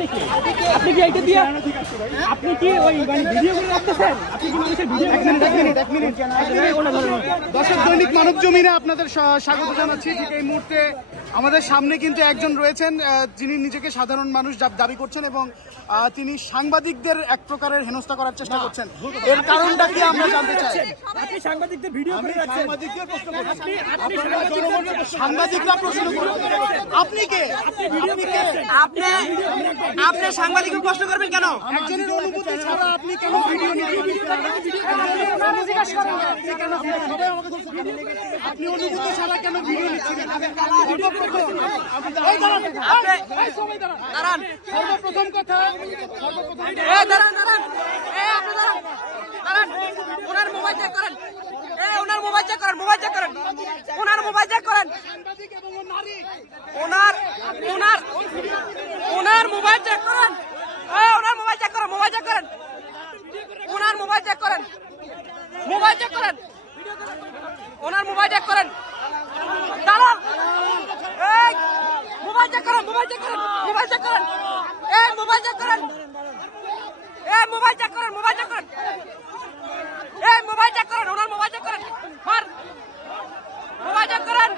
আপনি কি এইটা দিয়ে আপনি কি ওই ভিডিও করে রাখতেছেন? আপনি কি মানুষের ভিডিও এক মিনিট দর্শক দৈনিক মানব জমিনে আপনাদের স্বাগত জানাচ্ছি। ঠিক এই মুহূর্তে আমাদের সামনে কিন্তু একজন রয়েছেন যিনি নিজেকে সাধারণ মানুষ দাবি করছেন এবং তিনি সাংবাদিকদের এক প্রকারের হেনস্থা করার চেষ্টা করছেন। এর কারণটা কি আমরা জানতে চাই। আপনি সাংবাদিকদের ভিডিও করে রাখছেন। সাংবাদিকরা প্রশ্ন করছেন আপনি কে? আপনি সাংবাদিককে প্রশ্ন করবেন কেন? একজনের অনুমতি ছাড়া আপনি কেন ভিডিও নিচ্ছেন? আপনি অনুমতি ছাড়া কেন ভিডিও নিচ্ছেন? সর্বপ্রথম কথা ওনার মোবাইল চেক করেন। ওনার মোবাইল চেক করেন। মোবাইল চেক করেন। ওনার মোবাইল চেক করেন। ওনার মোবাইল চেক করেন। ওনার মোবাইল চেক করেন। মোবাইল চেক করেন। ওনার মোবাইল চেক করেন। মোবাইল চেক করেন। ওনার মোবাইল চেক করেন। দাঁড়ান। এই মোবাইল চেক করেন। মোবাইল চেক করেন। মোবাইল চেক করেন। এই মোবাইল চেক করেন। এই মোবাইল চেক করেন। মোবাইল চেক করেন। এই মোবাইল চেক করেন। ওনার মোবাইল চেক করেন। মার মোবাইল চেক করেন।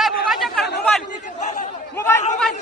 এই মোবাইল চেক করেন। Mobile mobile mobile